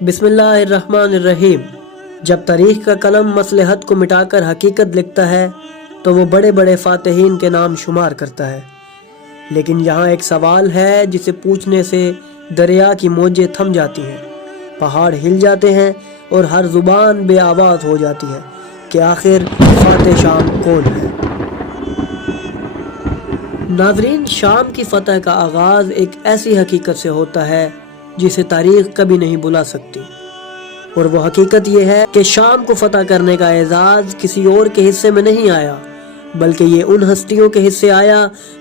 بسم اللہ الرحمن الرحیم۔ جب تاریخ کا قلم مصلحت کو مٹا کر حقیقت لکھتا ہے تو وہ بڑے بڑے فاتحین کے نام شمار کرتا ہے، لیکن یہاں ایک سوال ہے جسے پوچھنے سے دریا کی موجیں تھم جاتی ہیں، پہاڑ ہل جاتے ہیں اور ہر زبان بے آواز ہو جاتی ہے کہ آخر فاتح شام کون ہے؟ ناظرین، شام کی فتح کا آغاز ایک ایسی حقیقت سے ہوتا ہے جسے تاریخ کبھی نہیں بلا سکتی، اور وہ حقیقت یہ ہے کہ شام کو فتح کرنے کا اعزاز کسی اور کے حصے میں نہیں آیا، بلکہ یہ ان ہستیوں کے حصے آیا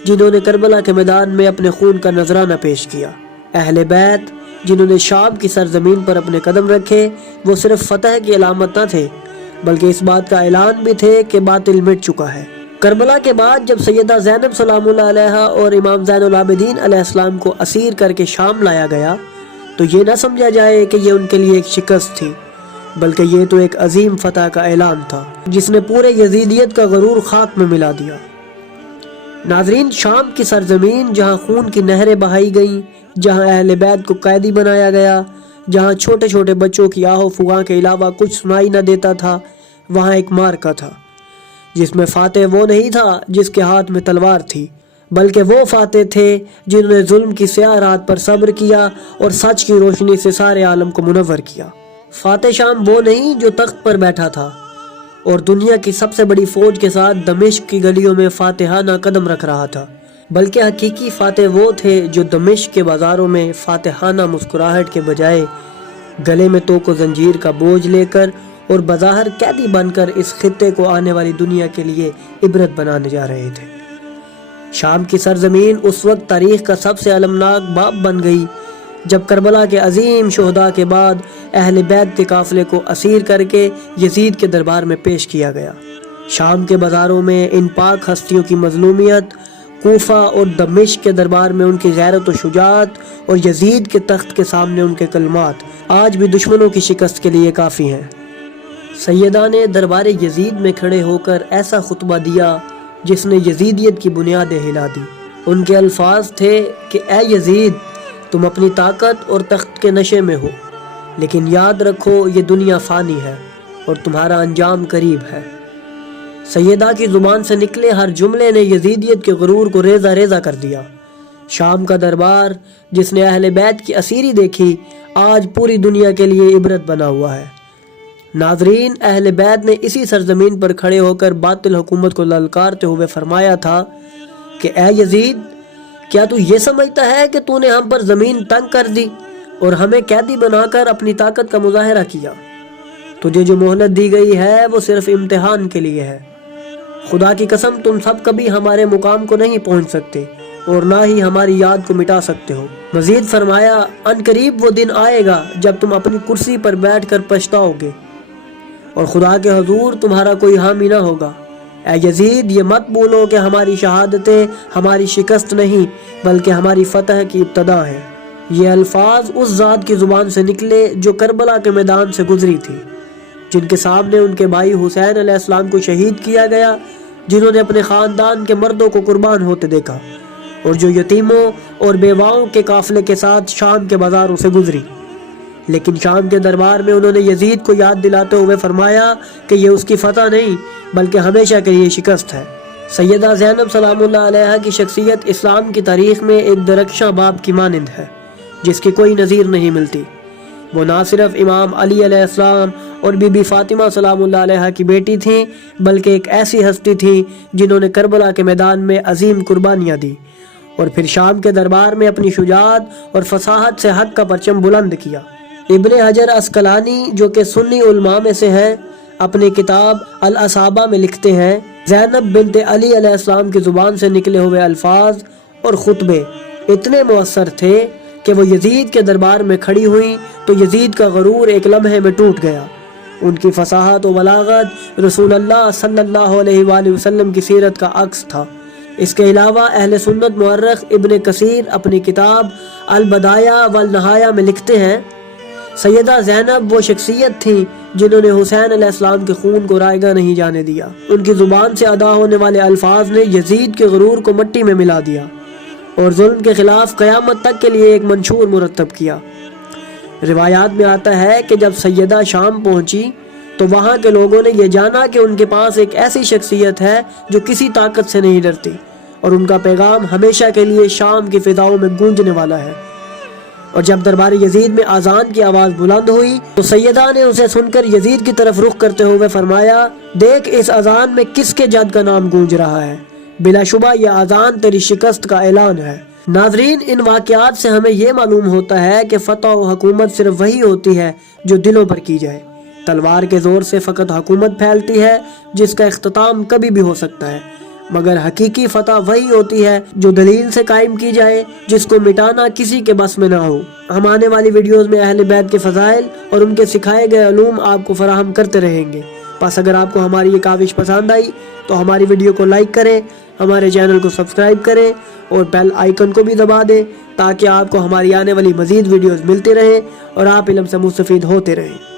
جنہوں نے کربلا کے میدان میں اپنے خون کا نذرانہ پیش کیا۔ اہل بیت جنہوں نے شام کی سرزمین پر اپنے قدم رکھے، وہ صرف فتح کی علامت نہ تھے بلکہ اس بات کا اعلان بھی تھے کہ باطل مٹ چکا ہے۔ کربلا کے بعد جب سیدہ زینب سلام اللہ علیہا اور امام زین العابدین علیہ السلام کو اسیر کر کے شام لایا گیا تو یہ نہ سمجھا جائے کہ یہ ان کے لیے ایک شکست تھی، بلکہ یہ تو ایک عظیم فتح کا اعلان تھا جس نے پورے یزیدیت کا غرور خاک میں ملا دیا۔ ناظرین، شام کی سرزمین جہاں خون کی نہریں بہائی گئیں، جہاں اہل بیت کو قیدی بنایا گیا، جہاں چھوٹے چھوٹے بچوں کی آہ و فغاں کے علاوہ کچھ سنائی نہ دیتا تھا، وہاں ایک معرکہ تھا جس میں فاتح وہ نہیں تھا جس کے ہاتھ میں تلوار تھی، بلکہ وہ فاتح تھے جنہوں نے ظلم کی سیاہ رات پر صبر کیا اور سچ کی روشنی سے سارے عالم کو منور کیا۔ فاتح شام وہ نہیں جو تخت پر بیٹھا تھا اور دنیا کی سب سے بڑی فوج کے ساتھ دمشق کی گلیوں میں فاتحانہ قدم رکھ رہا تھا، بلکہ حقیقی فاتح وہ تھے جو دمشق کے بازاروں میں فاتحانہ مسکراہٹ کے بجائے گلے میں توق و زنجیر کا بوجھ لے کر اور بظاہر قیدی بن کر اس خطے کو آنے والی دنیا کے لیے عبرت بنانے جا رہے تھے۔ شام کی سرزمین اس وقت تاریخ کا سب سے المناک باب بن گئی جب کربلا کے عظیم شہداء کے بعد اہل بیت کے قافلے کو اسیر کر کے یزید کے دربار میں پیش کیا گیا۔ شام کے بازاروں میں ان پاک ہستیوں کی مظلومیت، کوفہ اور دمشق کے دربار میں ان کی غیرت و شجاعت، اور یزید کے تخت کے سامنے ان کے کلمات آج بھی دشمنوں کی شکست کے لیے کافی ہیں۔ سیدہ نے دربار یزید میں کھڑے ہو کر ایسا خطبہ دیا جس نے یزیدیت کی بنیادیں ہلا دی۔ ان کے الفاظ تھے کہ اے یزید، تم اپنی طاقت اور تخت کے نشے میں ہو، لیکن یاد رکھو یہ دنیا فانی ہے اور تمہارا انجام قریب ہے۔ سیدہ کی زبان سے نکلے ہر جملے نے یزیدیت کے غرور کو ریزہ ریزہ کر دیا۔ شام کا دربار جس نے اہل بیت کی اسیری دیکھی، آج پوری دنیا کے لیے عبرت بنا ہوا ہے۔ ناظرین، اہل بیت نے اسی سرزمین پر کھڑے ہو کر باطل حکومت کو للکارتے ہوئے فرمایا تھا کہ اے یزید، کیا تو یہ سمجھتا ہے کہ تو نے ہم پر زمین تنگ کر دی اور ہمیں قیدی بنا کر اپنی طاقت کا مظاہرہ کیا؟ تجھے جو مہلت دی گئی ہے وہ صرف امتحان کے لیے ہے۔ خدا کی قسم، تم سب کبھی ہمارے مقام کو نہیں پہنچ سکتے اور نہ ہی ہماری یاد کو مٹا سکتے ہو۔ مزید فرمایا، ان قریب وہ دن آئے گا جب تم اپنی کرسی پر بیٹھ کر پچھتاؤ گے اور خدا کے حضور تمہارا کوئی حامی نہ ہوگا۔ اے یزید، یہ مت بھولو کہ ہماری شہادتیں ہماری شکست نہیں بلکہ ہماری فتح کی ابتدا ہے۔ یہ الفاظ اس ذات کی زبان سے نکلے جو کربلا کے میدان سے گزری تھی، جن کے سامنے ان کے بھائی حسین علیہ السلام کو شہید کیا گیا، جنہوں نے اپنے خاندان کے مردوں کو قربان ہوتے دیکھا، اور جو یتیموں اور بیواؤں کے قافلے کے ساتھ شام کے بازاروں سے گزری۔ لیکن شام کے دربار میں انہوں نے یزید کو یاد دلاتے ہوئے فرمایا کہ یہ اس کی فتح نہیں بلکہ ہمیشہ کے لیے شکست ہے۔ سیدہ زینب سلام اللہ علیہا کی شخصیت اسلام کی تاریخ میں ایک درخشاں باب کی مانند ہے جس کی کوئی نظیر نہیں ملتی۔ وہ نہ صرف امام علی علیہ السلام اور بی بی فاطمہ سلام اللہ علیہا کی بیٹی تھیں بلکہ ایک ایسی ہستی تھی جنہوں نے کربلا کے میدان میں عظیم قربانیاں دی اور پھر شام کے دربار میں اپنی شجاعت اور فصاحت سے حق کا پرچم بلند کیا۔ ابن حجر عسقلانی جو کہ سنی علماء میں سے ہیں، اپنی کتاب الاصابہ میں لکھتے ہیں، زینب بنت علی علیہ السلام کی زبان سے نکلے ہوئے الفاظ اور خطبے اتنے مؤثر تھے کہ وہ یزید کے دربار میں کھڑی ہوئیں تو یزید کا غرور ایک لمحے میں ٹوٹ گیا۔ ان کی فصاحت و بلاغت رسول اللہ صلی اللہ علیہ وآلہ وسلم کی سیرت کا عکس تھا۔ اس کے علاوہ اہل سنت مورخ ابن کثیر اپنی کتاب البدایہ والنہایہ میں لکھتے ہیں، سیدہ زینب وہ شخصیت تھی جنہوں نے حسین علیہ السلام کے خون کو رائگاں نہیں جانے دیا۔ ان کی زبان سے ادا ہونے والے الفاظ نے یزید کے غرور کو مٹی میں ملا دیا اور ظلم کے خلاف قیامت تک کے لیے ایک منشور مرتب کیا۔ روایات میں آتا ہے کہ جب سیدہ شام پہنچی تو وہاں کے لوگوں نے یہ جانا کہ ان کے پاس ایک ایسی شخصیت ہے جو کسی طاقت سے نہیں ڈرتی اور ان کا پیغام ہمیشہ کے لیے شام کی فضاؤں میں گونجنے والا ہے۔ اور جب دربار یزید میں اذان کی آواز بلند ہوئی تو سیدہ نے اسے سن کر یزید کی طرف رخ کرتے ہوئے فرمایا، دیکھ اس اذان میں کس کے جد کا نام گونج رہا ہے، بلا شبہ یہ اذان تیری شکست کا اعلان ہے۔ ناظرین، ان واقعات سے ہمیں یہ معلوم ہوتا ہے کہ فتح و حکومت صرف وہی ہوتی ہے جو دلوں پر کی جائے۔ تلوار کے زور سے فقط حکومت پھیلتی ہے جس کا اختتام کبھی بھی ہو سکتا ہے، مگر حقیقی فتح وہی ہوتی ہے جو دلیل سے قائم کی جائے، جس کو مٹانا کسی کے بس میں نہ ہو۔ ہم آنے والی ویڈیوز میں اہل بیت کے فضائل اور ان کے سکھائے گئے علوم آپ کو فراہم کرتے رہیں گے۔ بس اگر آپ کو ہماری یہ کاوش پسند آئی تو ہماری ویڈیو کو لائک کریں، ہمارے چینل کو سبسکرائب کریں اور بیل آئیکن کو بھی دبا دیں تاکہ آپ کو ہماری آنے والی مزید ویڈیوز ملتی رہیں اور آپ علم سے مستفید ہوتے رہیں۔